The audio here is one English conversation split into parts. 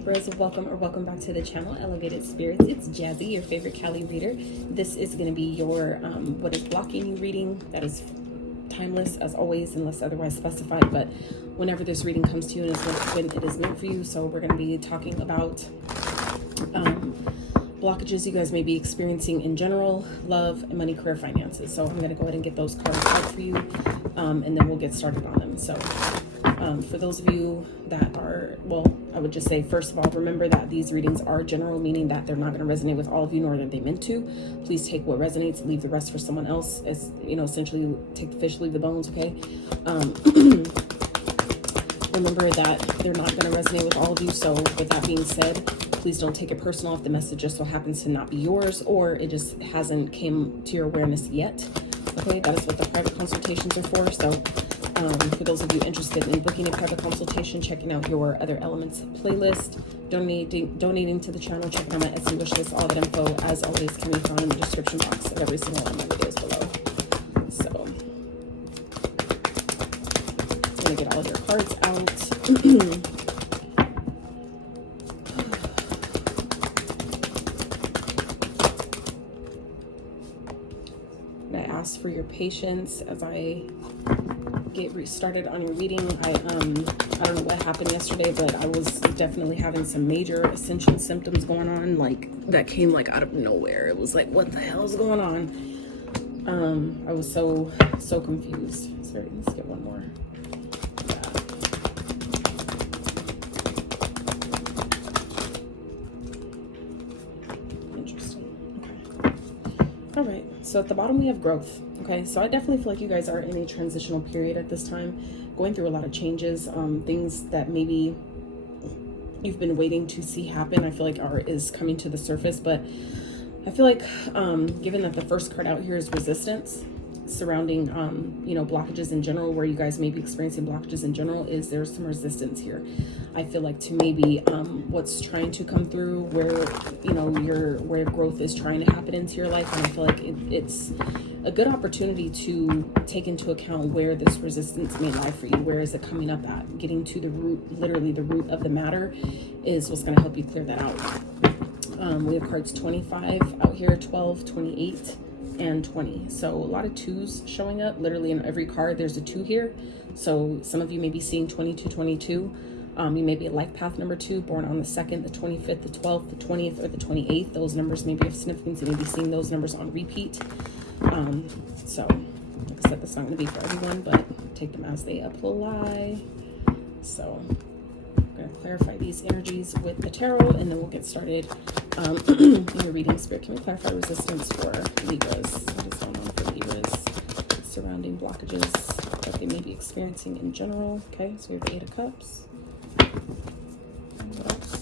Libras, welcome back to the channel, Elevated Spirits. It's Jazzy, your favorite Cali reader. This is going to be your what is blocking you reading. That is timeless as always, unless otherwise specified, but whenever this reading comes to you and is when it is meant for you. So we're going to be talking about blockages you guys may be experiencing in general, love, money, career, finances. So I'm going to go ahead and get those cards out for you, and then we'll get started on them. So for those of you that are, well, I would just say, first of all, remember that these readings are general, meaning that they're not going to resonate with all of you, nor are they meant to. Please take what resonates, leave the rest for someone else. As you know, essentially take the fish, leave the bones, okay? Remember that they're not going to resonate with all of you. So with that being said, please don't take it personal if the message just so happens to not be yours, or it just hasn't came to your awareness yet. Okay, that is what the private consultations are for. So for those of you interested in booking a private consultation, checking out your Other Elements playlist, donating to the channel, checking out my Etsy wishlist, all that info, as always, can be found in the description box of every single one of my videos below. So, I'm going to get all of your cards out. For your patience as I get restarted on your reading. I don't know what happened yesterday, but I was definitely having some major ascension symptoms going on, like that came like out of nowhere. It was like, what the hell is going on? I was so confused. Sorry, let's get one more. All right, so at the bottom we have growth. Okay, so I definitely feel like you guys are in a transitional period at this time, going through a lot of changes, things that maybe you've been waiting to see happen. I feel like is coming to the surface, but I feel like given that the first card out here is resistance surrounding you know, blockages in general, where you guys may be experiencing blockages in general, is there's some resistance here. I feel like to maybe what's trying to come through, where you know where growth is trying to happen into your life, and I feel like it's a good opportunity to take into account where this resistance may lie for you. Where is it coming up at? Getting to the root, literally the root of the matter, is what's going to help you clear that out. We have cards 25 out here, 12, 28, and 20. So a lot of twos showing up. Literally in every card there's a 2 here. So some of you may be seeing 2222. You may be at life path number 2, born on the 2nd, the 25th, the 12th, the 20th, or the 28th. Those numbers may be of significance. You may be seeing those numbers on repeat. So like I said, that's not going to be for everyone, but take them as they apply. So I'm going to clarify these energies with the tarot, and then we'll get started in your reading. Spirit, can we clarify resistance for Libras? What is going on for Libras surrounding blockages that they may be experiencing in general? Okay, so we have the 8 of Cups. And what else?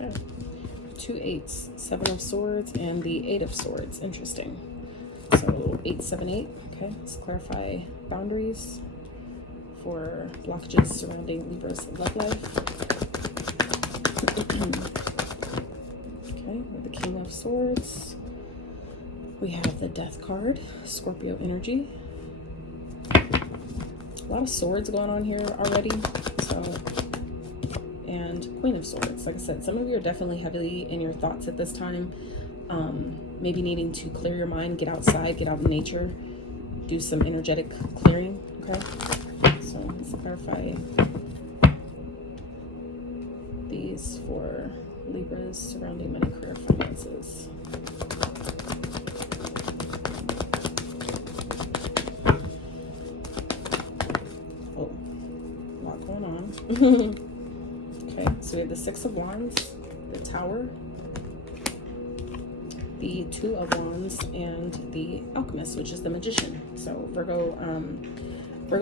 Okay. 2 8s, 7 of Swords, and the 8 of Swords. Interesting. So 8, 7, 8. Okay, let's clarify boundaries for blockages surrounding Libra's love life. Okay, with the King of Swords. We have the Death card, Scorpio energy. A lot of swords going on here already. So, and Queen of Swords. Like I said, some of you are definitely heavily in your thoughts at this time. Maybe needing to clear your mind, get outside, get out in nature, do some energetic clearing. Okay, so let's clarify these for Libras surrounding money, career, finances. Oh, a lot going on. Okay, so we have the 6 of Wands, the Tower, the 2 of Wands, and the Alchemist, which is the Magician. So Virgo,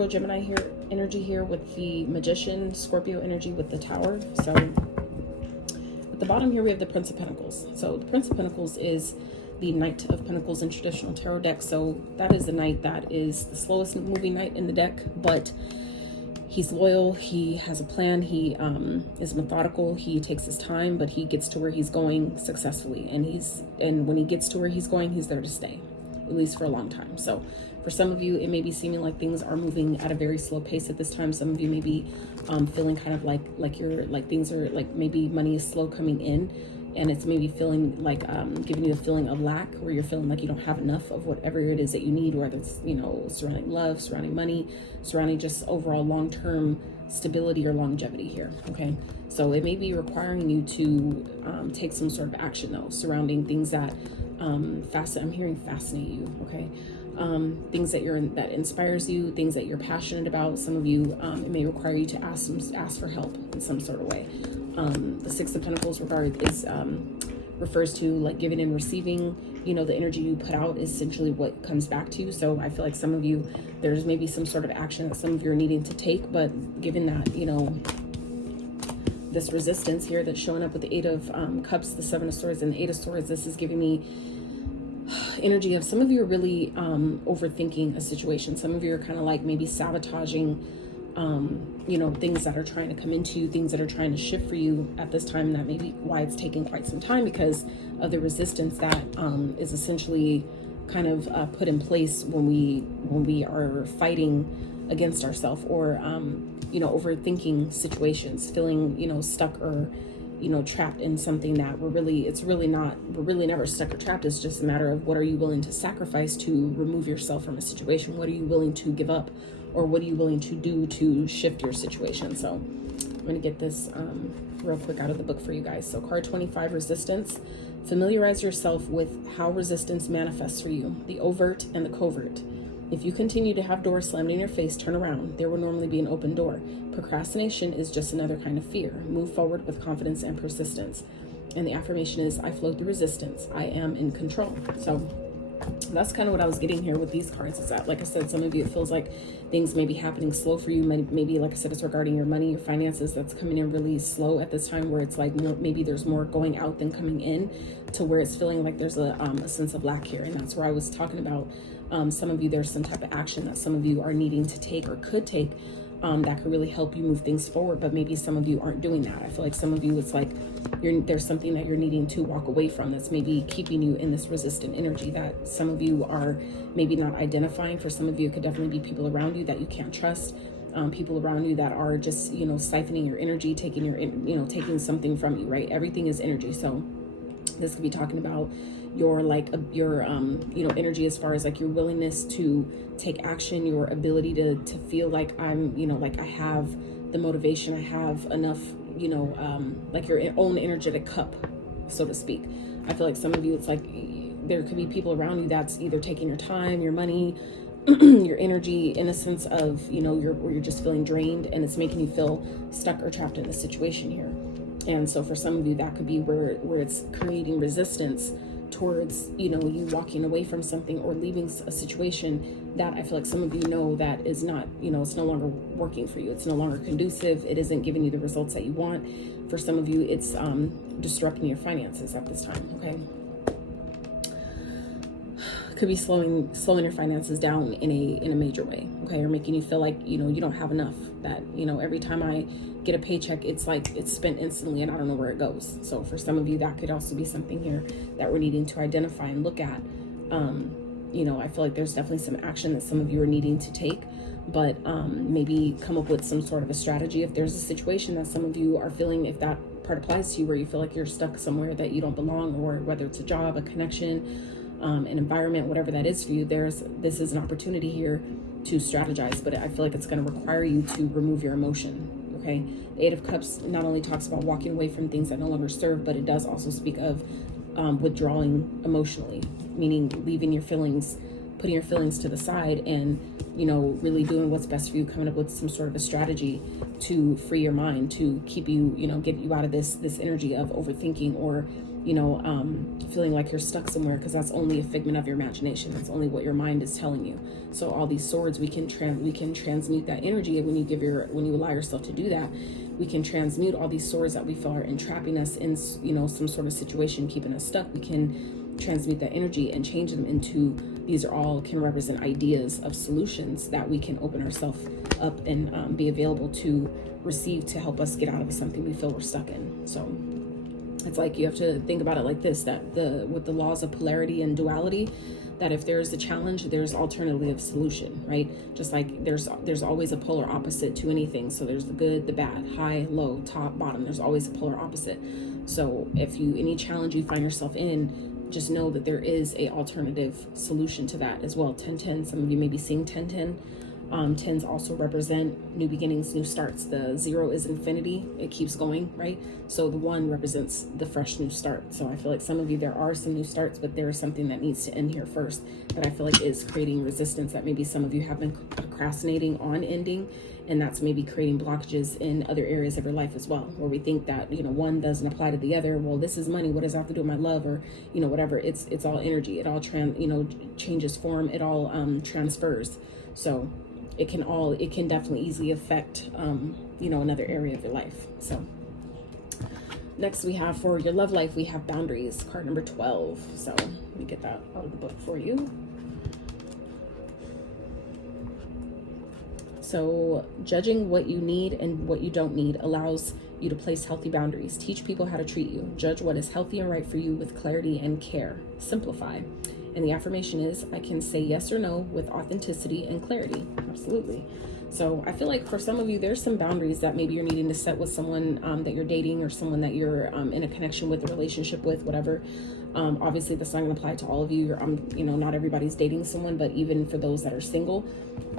Gemini here, energy here with the Magician, Scorpio energy with the Tower. So at the bottom here we have the Prince of Pentacles. So the Prince of Pentacles is the Knight of Pentacles in traditional tarot deck. So that is the knight that is the slowest moving knight in the deck, but he's loyal, he has a plan, he is methodical, he takes his time, but he gets to where he's going successfully, and when he gets to where he's going, he's there to stay. at least for a long time. So for some of you, it may be seeming like things are moving at a very slow pace at this time. Some of you may be feeling kind of like you're like things are like maybe money is slow coming in, and it's maybe feeling like giving you a feeling of lack, where you're feeling like you don't have enough of whatever it is that you need, whether it's, you know, surrounding love, surrounding money, surrounding just overall long-term stability or longevity here. Okay, so it may be requiring you to take some sort of action though, surrounding things that I'm hearing fascinate you. Okay, things that that inspires you, things that you're passionate about. Some of you, it may require you to ask for help in some sort of way. The Six of Pentacles refers to like giving and receiving. You know, the energy you put out is essentially what comes back to you. So I feel like some of you, there's maybe some sort of action that some of you are needing to take, but given that, you know, this resistance here that's showing up with the Eight of Cups, the Seven of Swords, and the Eight of Swords, this is giving me energy of some of you are really overthinking a situation. Some of you are kind of like maybe sabotaging you know, things that are trying to come into you, things that are trying to shift for you at this time. And that may be why it's taking quite some time, because of the resistance that is essentially kind of put in place when we are fighting against ourselves, or you know, overthinking situations, feeling, you know, stuck or, you know, trapped in something that we're really never stuck or trapped. It's just a matter of what are you willing to sacrifice to remove yourself from a situation? What are you willing to give up? Or what are you willing to do to shift your situation? So I'm going to get this real quick out of the book for you guys. So card 25, resistance. Familiarize yourself with how resistance manifests for you, the overt and the covert. If you continue to have doors slammed in your face, turn around. There will normally be an open door. Procrastination is just another kind of fear. Move forward with confidence and persistence. And the affirmation is, I flow through resistance. I am in control. So that's kind of what I was getting here with these cards, is that, like I said, some of you, it feels like things may be happening slow for you. Maybe, like I said, it's regarding your money, your finances, that's coming in really slow at this time, where it's like maybe there's more going out than coming in, to where it's feeling like there's a sense of lack here. And that's where I was talking about some of you, there's some type of action that some of you are needing to take or could take that could really help you move things forward, but maybe some of you aren't doing that. I feel like some of you, it's like there's something that you're needing to walk away from that's maybe keeping you in this resistant energy that some of you are maybe not identifying. For some of you, it could definitely be people around you that you can't trust, people around you that are just, you know, siphoning your energy, taking your, you know, taking something from you, right? Everything is energy. So this could be talking about your you know, energy as far as like your willingness to take action, your ability to feel like I'm, you know, like I have the motivation, I have enough, you know, like your own energetic cup, so to speak. I feel like some of you, it's like there could be people around you that's either taking your time, your money, your energy, in a sense of, you know, you're just feeling drained, and it's making you feel stuck or trapped in the situation here. And so for some of you, that could be where it's creating resistance towards, you know, you walking away from something or leaving a situation that I feel like some of you know that is not, you know, it's no longer working for you. It's no longer conducive. It isn't giving you the results that you want. For some of you, it's disrupting your finances at this time. Okay, could be slowing your finances down in a major way. Okay, or making you feel like, you know, you don't have enough. That, you know, every time I get a paycheck, it's like it's spent instantly and I don't know where it goes. So for some of you, that could also be something here that we're needing to identify and look at. You know, I feel like there's definitely some action that some of you are needing to take, but maybe come up with some sort of a strategy. If there's a situation that some of you are feeling, if that part applies to you, where you feel like you're stuck somewhere that you don't belong, or whether it's a job, a connection, an environment, whatever that is for you, this is an opportunity here to strategize. But I feel like it's going to require you to remove your emotion. Okay, the Eight of Cups not only talks about walking away from things that no longer serve, but it does also speak of withdrawing emotionally, meaning leaving your feelings, putting your feelings to the side, and, you know, really doing what's best for you, coming up with some sort of a strategy to free your mind, to keep you, you know, get you out of this energy of overthinking, or, you know, feeling like you're stuck somewhere, because that's only a figment of your imagination. That's only what your mind is telling you. So all these swords, we can transmute that energy. And when you allow yourself to do that, we can transmute all these swords that we feel are entrapping us in, you know, some sort of situation, keeping us stuck. We can transmute that energy and change them into, these are all can represent ideas of solutions that we can open ourselves up and be available to receive, to help us get out of something we feel we're stuck in. So it's like you have to think about it like this, that with the laws of polarity and duality, that if there's a challenge, there's alternative solution, right? Just like there's always a polar opposite to anything. So there's the good, the bad, high, low, top, bottom. There's always a polar opposite. So if any challenge you find yourself in, just know that there is a alternative solution to that as well. 10-10, some of you may be seeing 10-10. 10s also represent new beginnings, new starts. The 0 is infinity. It keeps going, right? So the 1 represents the fresh new start. So I feel like some of you, there are some new starts, but there is something that needs to end here first that I feel like is creating resistance that maybe some of you have been procrastinating on ending. And that's maybe creating blockages in other areas of your life as well, where we think that, you know, one doesn't apply to the other. Well, this is money. What does that have to do with my love? Or, you know, whatever. It's all energy. It all changes form. It all transfers. So it can definitely easily affect, another area of your life. So next we have, for your love life, we have boundaries, card number 12. So let me get that out of the book for you. So judging what you need and what you don't need allows you to place healthy boundaries. Teach people how to treat you. Judge what is healthy and right for you with clarity and care. Simplify. And the affirmation is, I can say yes or no with authenticity and clarity. Absolutely. So I feel like for some of you, there's some boundaries that maybe you're needing to set with someone that you're dating, or someone that you're in a connection with, a relationship with, whatever. Obviously, that's not going to apply to all of you. Not everybody's dating someone, but even for those that are single,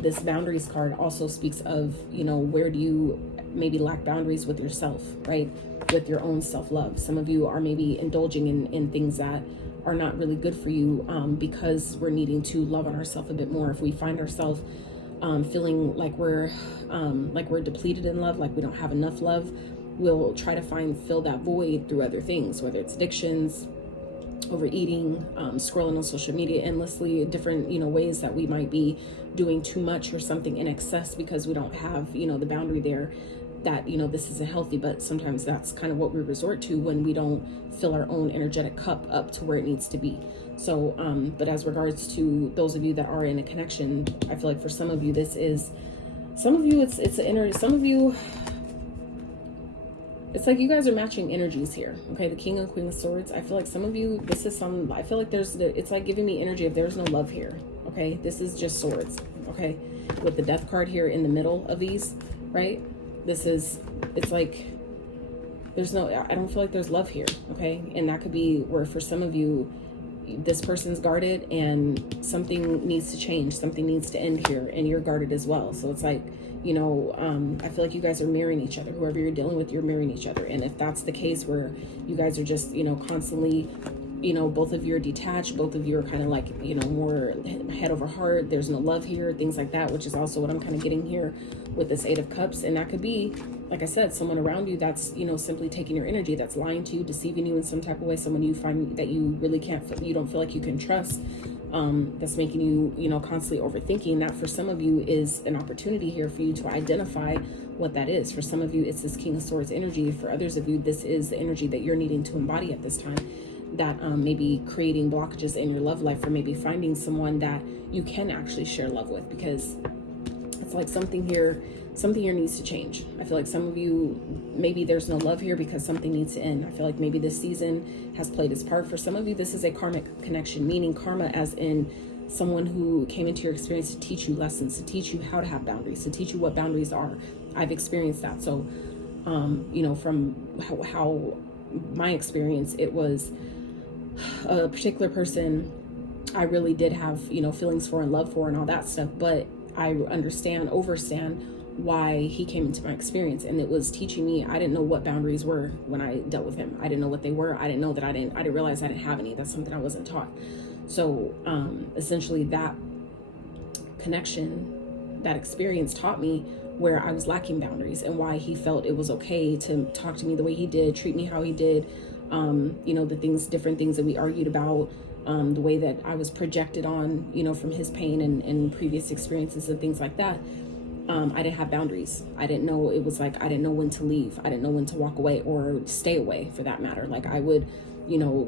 this boundaries card also speaks of, where do you maybe lack boundaries with yourself, right? With your own self-love. Some of you are maybe indulging in things that are not really good for you, because we're needing to love on ourselves a bit more. If we find ourselves feeling like we're depleted in love, like we don't have enough love, we'll try to fill that void through other things, whether it's addictions, overeating, scrolling on social media endlessly, different ways that we might be doing too much or something in excess because we don't have the boundary there, that this isn't healthy. But sometimes that's kind of what we resort to when we don't fill our own energetic cup up to where it needs to be. So but as regards to those of you that are in a connection, I feel like for some of you it's like you guys are matching energies here. Okay, the King and Queen of Swords. I feel like some of you, I feel like it's like giving me energy of there's no love here. Okay, this is just swords. Okay, with the Death card here in the middle of these, right? It's like I don't feel like there's love here. Okay, and that could be where for some of you, this person's guarded and something needs to change, something needs to end here, and you're guarded as well. So it's like, I feel like you guys are mirroring each other. Whoever you're dealing with, you're mirroring each other. And if that's the case where you guys are just, constantly, both of you are detached, both of you are kind of like, more head over heart, there's no love here, things like that, which is also what I'm kind of getting here with this Eight of Cups. And that could be, like I said, someone around you that's, simply taking your energy, that's lying to you, deceiving you in some type of way, someone you find that you really you don't feel like you can trust, that's making you, constantly overthinking. That for some of you is an opportunity here for you to identify what that is. For some of you, it's this King of Swords energy. For others of you, this is the energy that you're needing to embody at this time, that maybe creating blockages in your love life, or maybe finding someone that you can actually share love with, because it's like something here needs to change. I feel like some of you, maybe there's no love here because something needs to end. I feel like maybe this season has played its part. For some of you, this is a karmic connection, meaning karma as in someone who came into your experience to teach you lessons, to teach you how to have boundaries, to teach you what boundaries are. I've experienced that. So, from how my experience, it was a particular person I really did have, feelings for and love for and all that stuff. But I overstand why he came into my experience, and it was teaching me. I didn't know what boundaries were when I dealt with him. I didn't know what they were. I didn't know that I didn't realize I didn't have any. That's something I wasn't taught. So essentially that connection, that experience taught me where I was lacking boundaries, and why he felt it was okay to talk to me the way he did, treat me how he did, the different things that we argued about, the way that I was projected on, from his pain and previous experiences and things like that. I didn't have boundaries. I didn't know I didn't know when to leave. I didn't know when to walk away or stay away, for that matter. Like I would,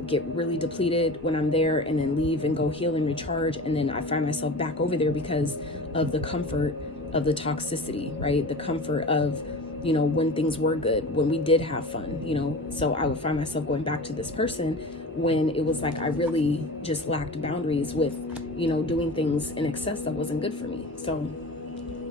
get really depleted when I'm there, and then leave and go heal and recharge. And then I find myself back over there because of the comfort of the toxicity, right? The comfort of, when things were good, when we did have fun, so I would find myself going back to this person when it was like I really just lacked boundaries with, you know, doing things in excess that wasn't good for me. So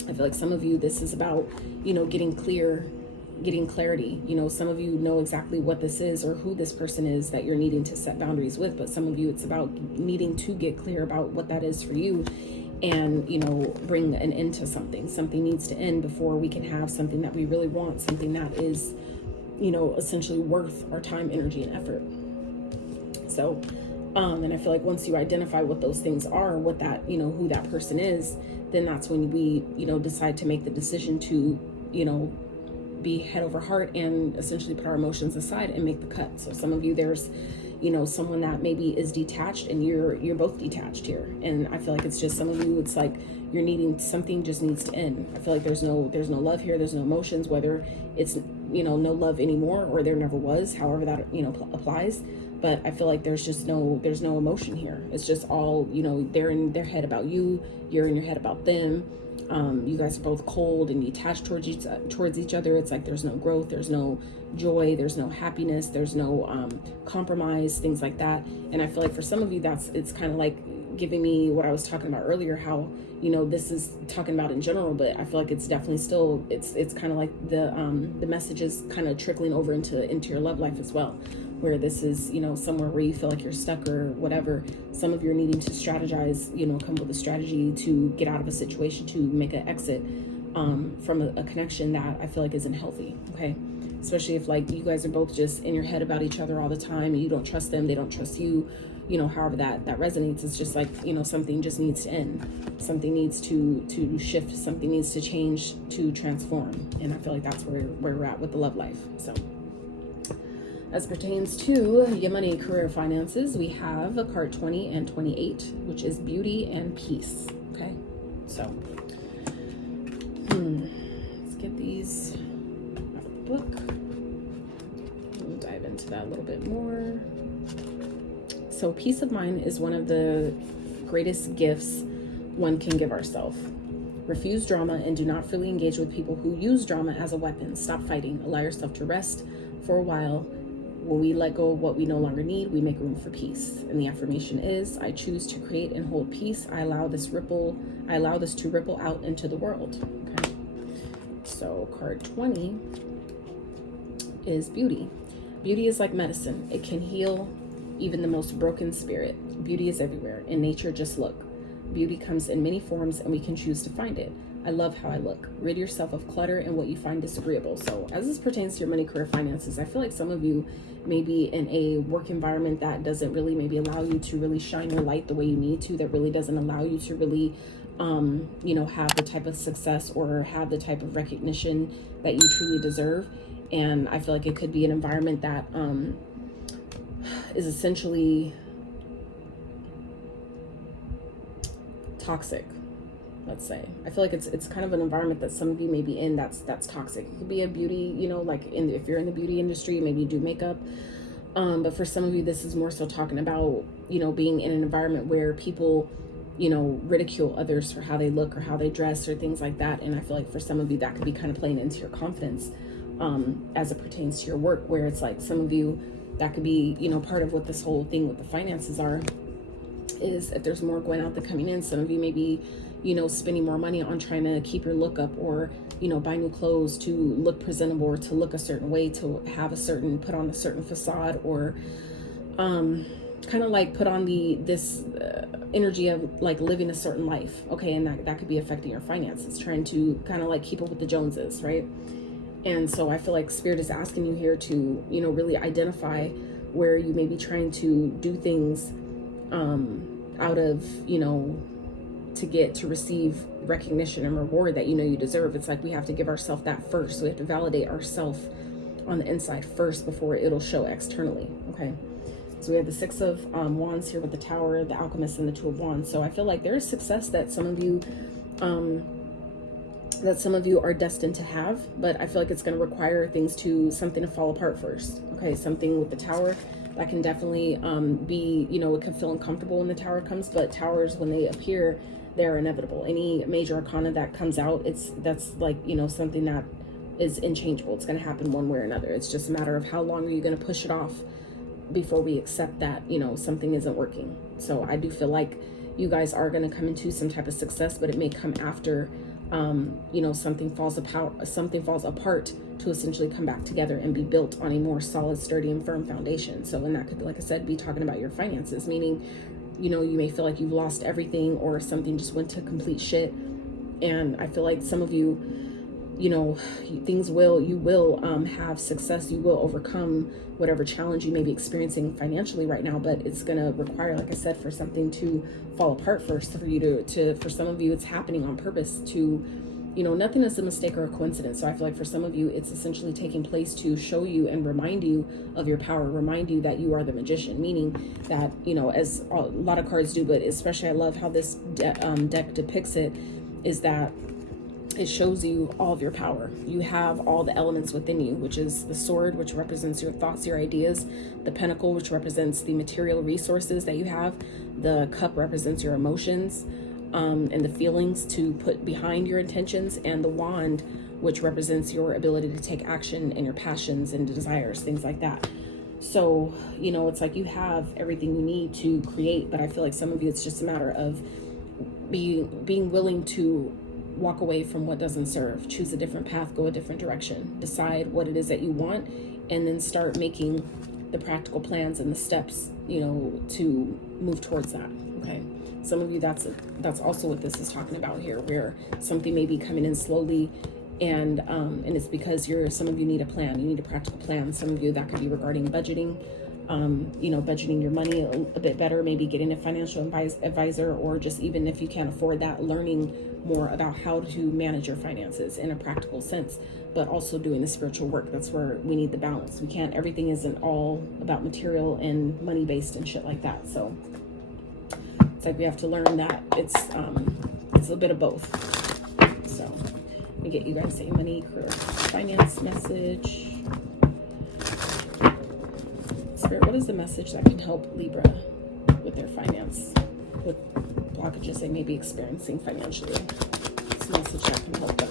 I feel like some of you, this is about, you know, getting clarity. You know, some of you know exactly what this is or who this person is that you're needing to set boundaries with, but some of you, it's about needing to get clear about what that is for you and, you know, bring an end to something. Something needs to end before we can have something that we really want, something that is, you know, essentially worth our time, energy, and effort. So, and I feel like once you identify what those things are, what that, you know, who that person is, then that's when we, you know, decide to make the decision to, you know, be head over heart and essentially put our emotions aside and make the cut. So some of you, there's, you know, someone that maybe is detached and you're both detached here. And I feel like it's just some of you, it's like you're needing, something just needs to end. I feel like there's no love here. There's no emotions, whether it's, you know, no love anymore or there never was, however that, you know, applies. But I feel like there's no emotion here. It's just all, you know, they're in their head about you. You're in your head about them. You guys are both cold and detached towards each other. It's like there's no growth, there's no joy, there's no happiness, there's no compromise, things like that. And I feel like for some of you, it's kind of like giving me what I was talking about earlier, how, you know, this is talking about in general, but I feel like it's definitely still, it's kind of like the message is kind of trickling over into your love life as well, where this is, you know, somewhere where you feel like you're stuck or whatever. Some of you are needing to strategize, you know, come up with a strategy to get out of a situation, to make an exit from a connection that I feel like isn't healthy, okay? Especially if like you guys are both just in your head about each other all the time and you don't trust them, they don't trust you, you know, however that resonates. It's just like, you know, something just needs to end. Something needs to shift, something needs to change, to transform. And I feel like that's where we're at with the love life. So as pertains to your money, career, finances, we have a card 20 and 28, which is beauty and peace. Okay, so let's get these out of the book. We'll dive into that a little bit more. So peace of mind is one of the greatest gifts one can give ourselves. Refuse drama and do not freely engage with people who use drama as a weapon. Stop fighting. Allow yourself to rest for a while. When we let go of what we no longer need, we make room for peace. And the affirmation is, I choose to create and hold peace. I allow this to ripple out into the world. Okay. So card 20 is beauty. Beauty is like medicine. It can heal even the most broken spirit. Beauty is everywhere. In nature, just look. Beauty comes in many forms and we can choose to find it. I love how I look. Rid yourself of clutter and what you find disagreeable. So as this pertains to your money, career, finances, I feel like some of you may be in a work environment that doesn't really maybe allow you to really shine your light the way you need to, that really doesn't allow you to really, you know, have the type of success or have the type of recognition that you truly deserve. And I feel like it could be an environment that is essentially toxic, let's say. I feel like it's kind of an environment that some of you may be in that's toxic. It could be a beauty, you know, like if you're in the beauty industry, maybe you do makeup. But for some of you, this is more so talking about, you know, being in an environment where people, you know, ridicule others for how they look or how they dress or things like that. And I feel like for some of you, that could be kind of playing into your confidence as it pertains to your work, where it's like some of you, that could be, you know, part of what this whole thing with the finances are, is if there's more going out than coming in. Some of you may be, you know, spending more money on trying to keep your look up, or, you know, buy new clothes to look presentable, or to look a certain way, to have put on a certain facade, or kind of like put on this energy of like living a certain life. Okay, and that could be affecting your finances, trying to kind of like keep up with the Joneses, right? And so I feel like Spirit is asking you here to, you know, really identify where you may be trying to do things out of, you know, to receive recognition and reward that you know you deserve. It's like we have to give ourselves that first. So we have to validate ourselves on the inside first before it'll show externally. Okay. So we have the Six of Wands here with the Tower, the Alchemist, and the Two of Wands. So I feel like there is success that some of you are destined to have, but I feel like it's going to require something to fall apart first. Okay, something with the Tower that can definitely be, you know, it can feel uncomfortable when the Tower comes, but towers, when they appear, they're inevitable. Any major arcana that comes out, that's like, you know, something that is unchangeable. It's going to happen one way or another. It's just a matter of how long are you going to push it off before we accept that, you know, something isn't working. So I do feel like you guys are going to come into some type of success, but it may come after, you know, something falls apart to essentially come back together and be built on a more solid, sturdy, and firm foundation. So, and that could, like I said, be talking about your finances, meaning, you know, you may feel like you've lost everything or something just went to complete shit. And I feel like some of you, you know, you will have success. You will overcome whatever challenge you may be experiencing financially right now, but it's going to require, like I said, for something to fall apart first, for you to for some of you, it's happening on purpose to, you know, nothing is a mistake or a coincidence. So I feel like for some of you, it's essentially taking place to show you and remind you of your power, remind you that you are the magician, meaning that, you know, as a lot of cards do, but especially I love how this deck depicts it, is that it shows you all of your power. You have all the elements within you, which is the sword, which represents your thoughts, your ideas, the pentacle, which represents the material resources that you have, the cup represents your emotions, and the feelings to put behind your intentions, and the wand, which represents your ability to take action and your passions and desires, things like that. So, you know, it's like you have everything you need to create, but I feel like some of you, it's just a matter of being willing to walk away from what doesn't serve, choose a different path, go a different direction, decide what it is that you want, and then start making the practical plans and the steps, you know, to move towards that. Okay. Some of you, that's also what this is talking about here, where something may be coming in slowly, and it's because some of you need a plan. You need a practical plan. Some of you, that could be regarding budgeting, you know, budgeting your money a bit better, maybe getting a financial advisor, or just even if you can't afford that, learning more about how to manage your finances in a practical sense, but also doing the spiritual work. That's where we need the balance. Everything isn't all about material and money based and shit like that. So it's like we have to learn that it's a bit of both. So let me get you guys a money, career, finance message. Spirit, what is the message that can help Libra with their finance, with blockages they may be experiencing financially? It's a message that can help them.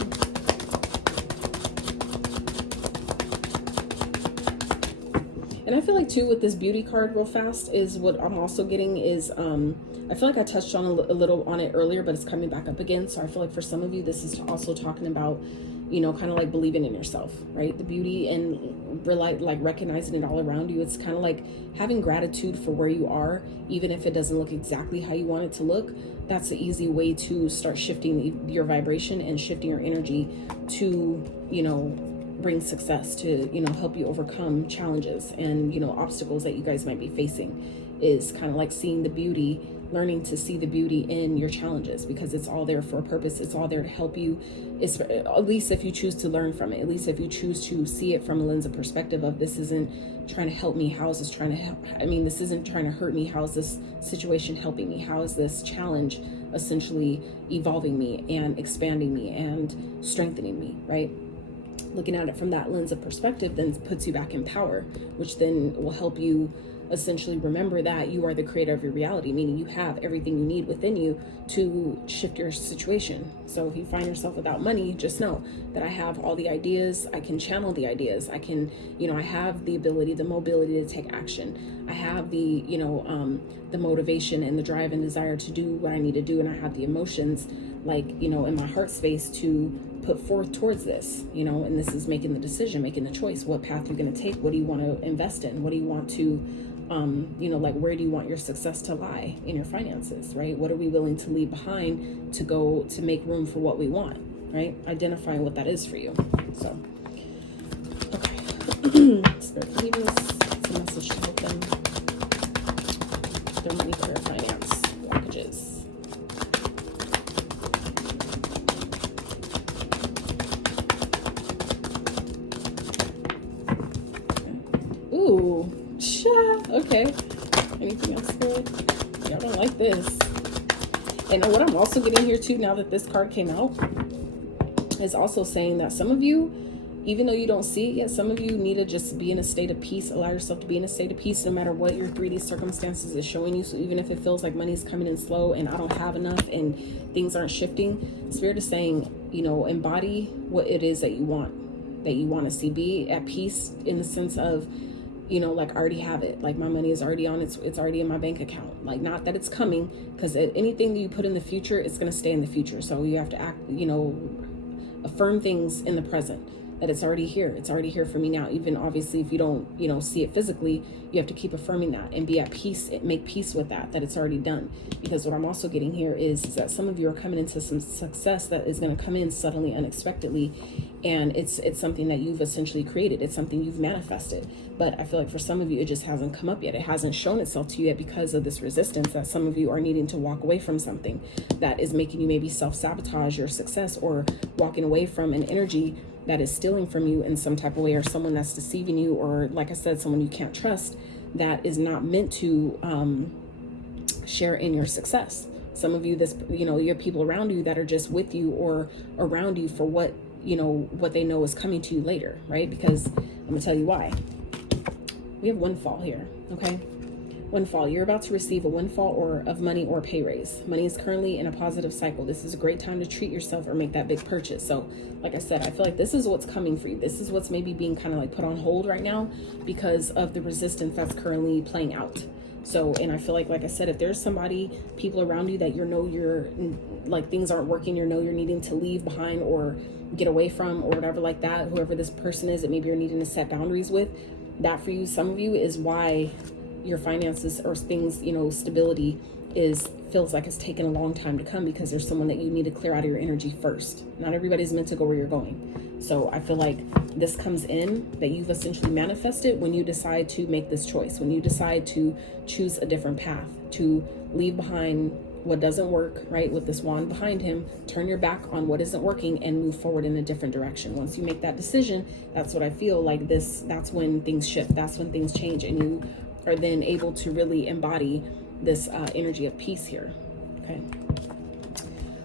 And I feel like too, with this beauty card real fast, is what I'm also getting is, I feel like I touched on a little on it earlier, but it's coming back up again. So I feel like for some of you, this is also talking about, you know, kind of like believing in yourself, right? The beauty and like recognizing it all around you. It's kind of like having gratitude for where you are, even if it doesn't look exactly how you want it to look. That's the easy way to start shifting your vibration and shifting your energy to, you know, bring success, to, you know, help you overcome challenges and, you know, obstacles that you guys might be facing. Is kind of like seeing the beauty, learning to see the beauty in your challenges, because it's all there for a purpose. It's all there to help you. It's, at least if you choose to learn from it, at least if you choose to see it from a lens of perspective of, this isn't trying to help me, how is this trying to help? I mean, this isn't trying to hurt me, how is this situation helping me? How is this challenge essentially evolving me and expanding me and strengthening me, right? Looking at it from that lens of perspective then puts you back in power, which then will help you essentially remember that you are the creator of your reality, meaning you have everything you need within you to shift your situation. So if you find yourself without money, just know that I have all the ideas. I can channel the ideas. I can, you know, I have the ability, the mobility to take action. I have the, you know, the motivation and the drive and desire to do what I need to do. And I have the emotions, like, you know, in my heart space to put forth towards this, you know, and this is making the decision, making the choice. What path you're going to take? What do you want to invest in? What do you want to, you know, like, where do you want your success to lie in your finances, right? What are we willing to leave behind to go to make room for what we want, right? Identifying what that is for you. So, okay. Spirit believers, it's a message to help them. Their money, career, finance blockages. Ooh. Okay. Anything else good? Y'all don't like this. And what I'm also getting here too, now that this card came out, is also saying that some of you, even though you don't see it yet, some of you need to just be in a state of peace. Allow yourself to be in a state of peace no matter what your 3D circumstances is showing you. So even if it feels like money's coming in slow and I don't have enough and things aren't shifting, Spirit is saying, you know, embody what it is that you want to see. Be at peace in the sense of, you know, like I already have it. Like my money is already on, it's already in my bank account. Like, not that it's coming, because anything that you put in the future, it's going to stay in the future. So you have to act, you know, affirm things in the present, that it's already here. It's already here for me now. Even obviously if you don't, you know, see it physically, you have to keep affirming that and be at peace, make peace with that it's already done. Because what I'm also getting here is that some of you are coming into some success that is going to come in suddenly, unexpectedly. And it's something that you've essentially created. It's something you've manifested. But I feel like for some of you, it just hasn't come up yet. It hasn't shown itself to you yet because of this resistance, that some of you are needing to walk away from something that is making you maybe self-sabotage your success, or walking away from an energy that is stealing from you in some type of way, or someone that's deceiving you, or like I said, someone you can't trust, that is not meant to share in your success. Some of you, this, you know, your people around you that are just with you or around you for what, you know, what they know is coming to you later, right? Because I'm gonna tell you why. We have windfall here, okay? Windfall. You're about to receive a windfall or of money or pay raise. Money is currently in a positive cycle. This is a great time to treat yourself or make that big purchase. So like I said, I feel like this is what's coming for you. This is what's maybe being kind of like put on hold right now because of the resistance that's currently playing out. So, and I feel like I said, if there's somebody, people around you that you know you're like things aren't working, you know you're needing to leave behind or get away from or whatever like that, whoever this person is that maybe you're needing to set boundaries with, that for you, some of you, is why your finances or things, you know, stability feels like it's taken a long time to come, because there's someone that you need to clear out of your energy first. Not everybody's meant to go where you're going. So I feel like this comes in that you've essentially manifested when you decide to make this choice, when you decide to choose a different path, to leave behind what doesn't work, right? With this wand behind him, turn your back on what isn't working and move forward in a different direction. Once you make that decision, that's what I feel like that's when things shift. That's when things change, and you are then able to really embody this energy of peace here. Okay.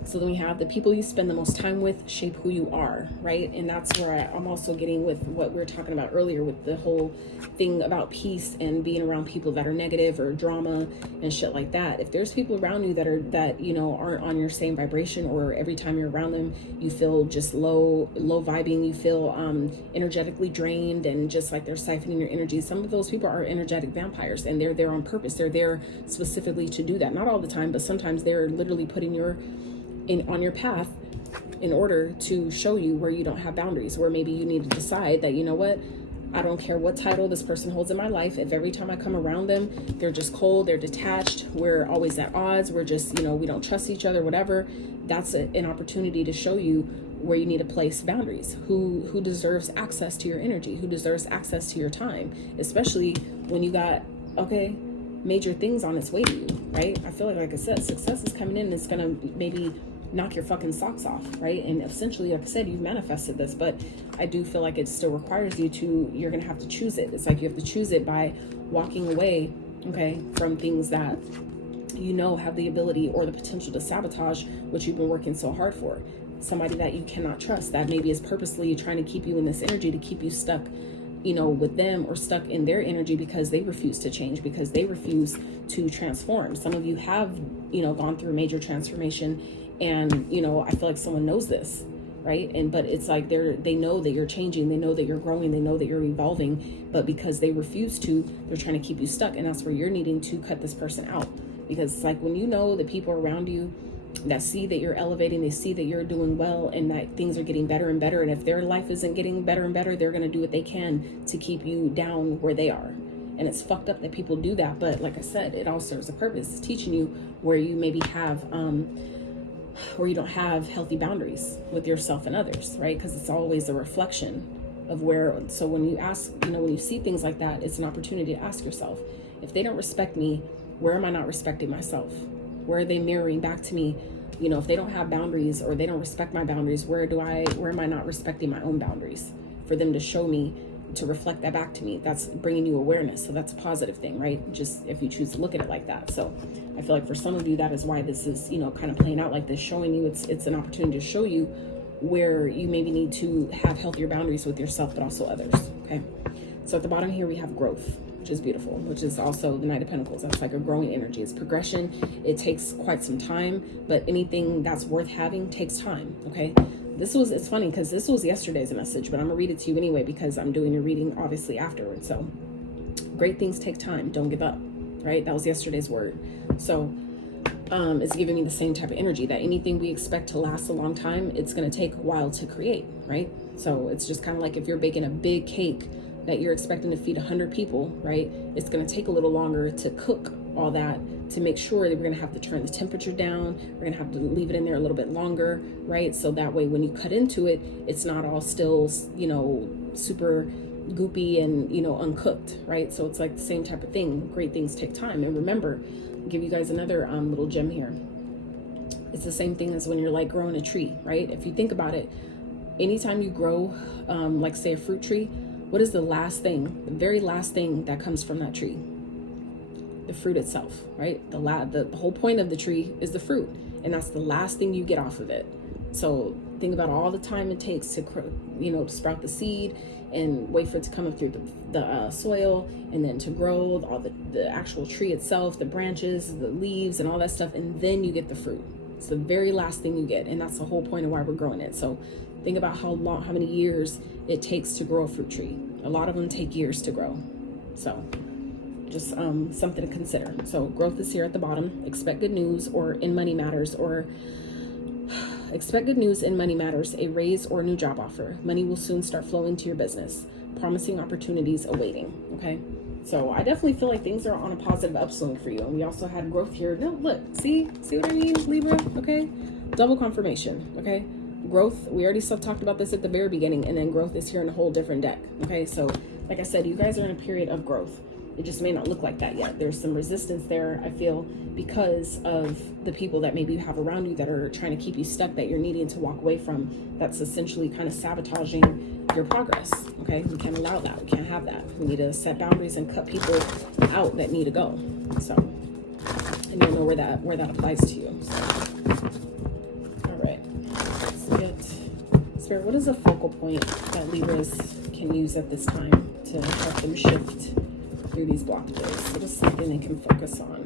So then we have the people you spend the most time with shape who you are, right? And that's where I'm also getting with what we were talking about earlier with the whole thing about peace and being around people that are negative or drama and shit like that. If there's people around you that you know aren't on your same vibration, or every time you're around them you feel just low vibing, you feel energetically drained, and just like they're siphoning your energy. Some of those people are energetic vampires, and they're there on purpose. They're there specifically to do that. Not all the time, but sometimes they're literally putting on your path in order to show you where you don't have boundaries, where maybe you need to decide that, you know what, I don't care what title this person holds in my life. If every time I come around them, they're just cold, they're detached, we're always at odds, we're just, you know, we don't trust each other, whatever, that's an opportunity to show you where you need to place boundaries. Who deserves access to your energy? Who deserves access to your time? Especially when you got, major things on its way to you, right? I feel like I said, success is coming in and it's gonna maybe knock your fucking socks off, right? And essentially, like I said, you've manifested this, but I do feel like it still requires you're gonna have to choose it. It's like you have to choose it by walking away, from things that you know have the ability or the potential to sabotage what you've been working so hard for. Somebody that you cannot trust, that maybe is purposely trying to keep you in this energy, to keep you stuck, you know, with them, or stuck in their energy because they refuse to change, because they refuse to transform. Some of you have, you know, gone through a major transformation, and, you know, I feel like someone knows this, right? But it's like they know that you're changing, they know that you're growing, they know that you're evolving, but because they refuse to, they're trying to keep you stuck. And that's where you're needing to cut this person out, because it's like when you know the people around you that see that you're elevating, they see that you're doing well and that things are getting better and better, and if their life isn't getting better and better, they're going to do what they can to keep you down where they are. And it's fucked up that people do that, but like I said, it all serves a purpose. It's teaching you where you maybe have where you don't have healthy boundaries with yourself and others, right? Because it's always a reflection of where. So when you ask, you know, when you see things like that, it's an opportunity to ask yourself, if they don't respect me, where am I not respecting myself? Where are they mirroring back to me? You know, if they don't have boundaries or they don't respect my boundaries, where am I not respecting my own boundaries? For them to show me, to reflect that back to me, that's bringing you awareness. So that's a positive thing, right? Just if you choose to look at it like that. So I feel like for some of you, that is why this is, you know, kind of playing out like this, showing you it's an opportunity to show you where you maybe need to have healthier boundaries with yourself, but also others. Okay. So at the bottom here, we have growth, which is beautiful, which is also the Knight of Pentacles. That's like a growing energy. It's progression. It takes quite some time, but anything that's worth having takes time. Okay. It's funny because this was yesterday's message, but I'm gonna read it to you anyway because I'm doing a reading obviously afterwards. So Great things take time. Don't give up, right? That was yesterday's word. So it's giving me the same type of energy that anything we expect to last a long time, it's going to take a while to create, right? So it's just kind of like if you're baking a big cake that you're expecting to feed 100 people, right? It's going to take a little longer to cook all that, to make sure that we're going to have to turn the temperature down. We're going to have to leave it in there a little bit longer, right? So that way when you cut into it, it's not all still, you know, super goopy and, you know, uncooked, right? So it's like the same type of thing. Great things take time. And remember, I'll give you guys another little gem here. It's the same thing as when you're like growing a tree, right? If you think about it, anytime you grow, like say a fruit tree, what is the last thing, the very last thing that comes from that tree? The fruit itself, right? The whole point of the tree is the fruit, and that's the last thing you get off of it. So think about all the time it takes to, you know, to sprout the seed and wait for it to come up through the soil, and then to grow all the actual tree itself, the branches, the leaves, and all that stuff, and then you get the fruit. It's the very last thing you get, and that's the whole point of why we're growing it. So think about how many years it takes to grow a fruit tree. A lot of them take years to grow. So just something to consider. So growth is here at the bottom. Expect good news or in money matters, or expect good news in money matters, a raise or a new job offer. Money will soon start flowing to your business. Promising opportunities awaiting. Okay. So I definitely feel like things are on a positive upswing for you. And we also had growth here. No, look, see what I mean, Libra? Okay. Double confirmation. Okay. Growth, we already talked about this at the very beginning, and then growth is here in a whole different deck. Okay. So like I said, you guys are in a period of growth. It just may not look like that yet. There's some resistance there, I feel, because of the people that maybe you have around you that are trying to keep you stuck, that you're needing to walk away from. That's essentially kind of sabotaging your progress. Okay, we can't allow that. We can't have that. We need to set boundaries and cut people out that need to go. So, and you'll know where that applies to you. So. All right, let's get Spirit. What is a focal point that Libras can use at this time to help them shift through these blockages? What is something they can focus on?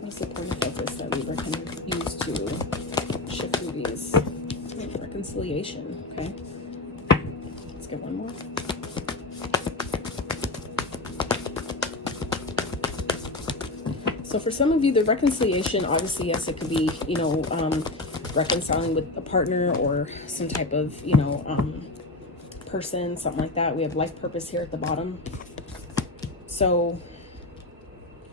What's the point of focus that Libra can use to shift through these? Reconciliation, okay? Let's get one more. So for some of you, the reconciliation, obviously, yes, it could be, you know, reconciling with a partner or some type of, you know, person, something like that. We have life purpose here at the bottom. So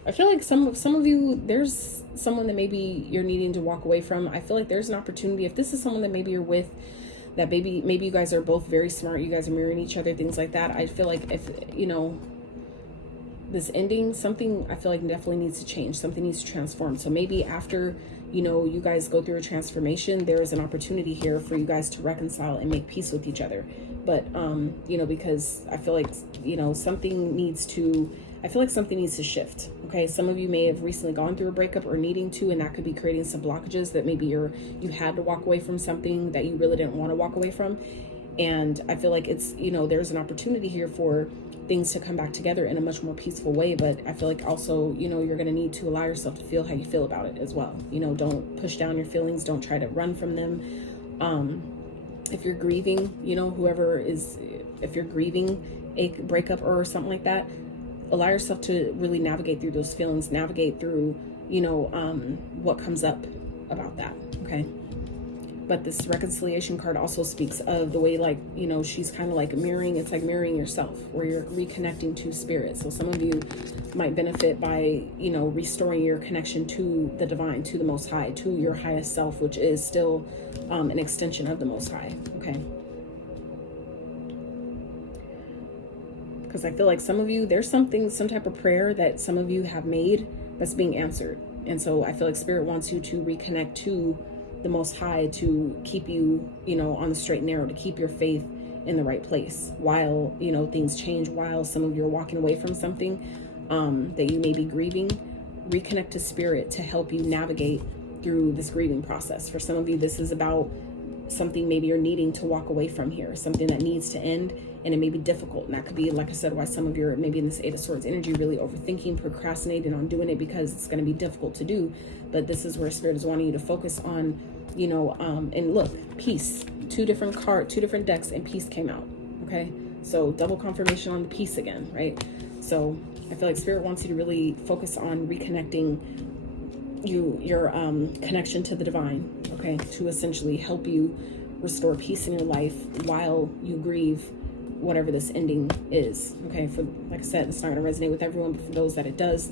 I feel like some of you, there's someone that maybe you're needing to walk away from. I feel like there's an opportunity. If this is someone that maybe you're with, that maybe you guys are both very smart, you guys are mirroring each other, things like that. I feel like if, you know, this ending, something I feel like definitely needs to change. Something needs to transform. So maybe after, you know, you guys go through a transformation, there is an opportunity here for you guys to reconcile and make peace with each other. But, you know, because I feel like, you know, something needs to shift. Okay. Some of you may have recently gone through a breakup or needing to, and that could be creating some blockages that maybe you had to walk away from something that you really didn't want to walk away from. And I feel like it's, you know, there's an opportunity here for things to come back together in a much more peaceful way. But I feel like also, you know, you're going to need to allow yourself to feel how you feel about it as well. You know, don't push down your feelings. Don't try to run from them. If you're grieving, you know, if you're grieving a breakup or something like that, allow yourself to really navigate through those feelings, navigate through, you know, what comes up about that. Okay. But this reconciliation card also speaks of the way, like, you know, she's kind of like mirroring, it's like mirroring yourself, where you're reconnecting to spirit. So some of you might benefit by, you know, restoring your connection to the divine, to the Most High, to your highest self, which is still an extension of the Most High. Okay. Because I feel like some of you, there's some type of prayer that some of you have made that's being answered. And so I feel like spirit wants you to reconnect to the Most High, to keep you, you know, on the straight and narrow, to keep your faith in the right place while, you know, things change, while some of you are walking away from something that you may be grieving. Reconnect to spirit to help you navigate through this grieving process. For some of you, this is about something maybe you're needing to walk away from here, something that needs to end, and it may be difficult. And that could be, like I said, why some of you are maybe in this Eight of Swords energy, really overthinking, procrastinating on doing it because it's going to be difficult to do. But this is where Spirit is wanting you to focus on, you know, and look, peace, two different decks, and peace came out. Okay, so double confirmation on the peace again, right? So I feel like Spirit wants you to really focus on reconnecting your connection to the divine, okay, to essentially help you restore peace in your life while you grieve whatever this ending is. Okay, for, like I said, it's not going to resonate with everyone, but for those that it does,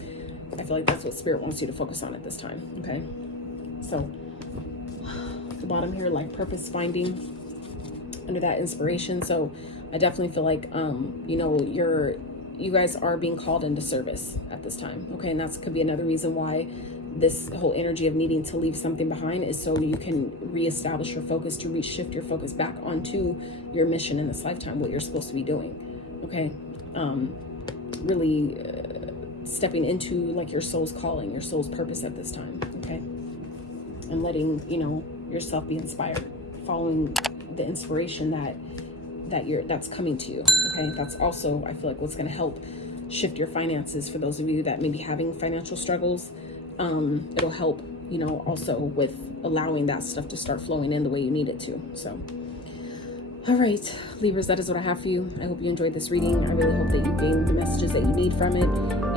I feel like that's what Spirit wants you to focus on at this time. Okay, so at the bottom here, like purpose finding under that inspiration. So I definitely feel like you know, you guys are being called into service at this time. Okay, and that could be another reason why this whole energy of needing to leave something behind is so you can reestablish your focus, to shift your focus back onto your mission in this lifetime, what you're supposed to be doing. Okay, really stepping into like your soul's calling, your soul's purpose at this time. Okay, and letting, you know, yourself be inspired, following the inspiration that's coming to you. Okay, that's also, I feel like, what's going to help shift your finances for those of you that may be having financial struggles. It'll help, you know, also with allowing that stuff to start flowing in the way you need it to. So, all right, Libras, that is what I have for you. I hope you enjoyed this reading. I really hope that you gained the messages that you need from it,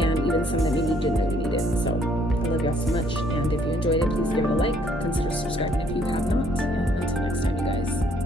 and even some that maybe you didn't know you needed. So I love y'all so much, and if you enjoyed it, please give it a like, consider subscribing if you have not, and until next time, you guys.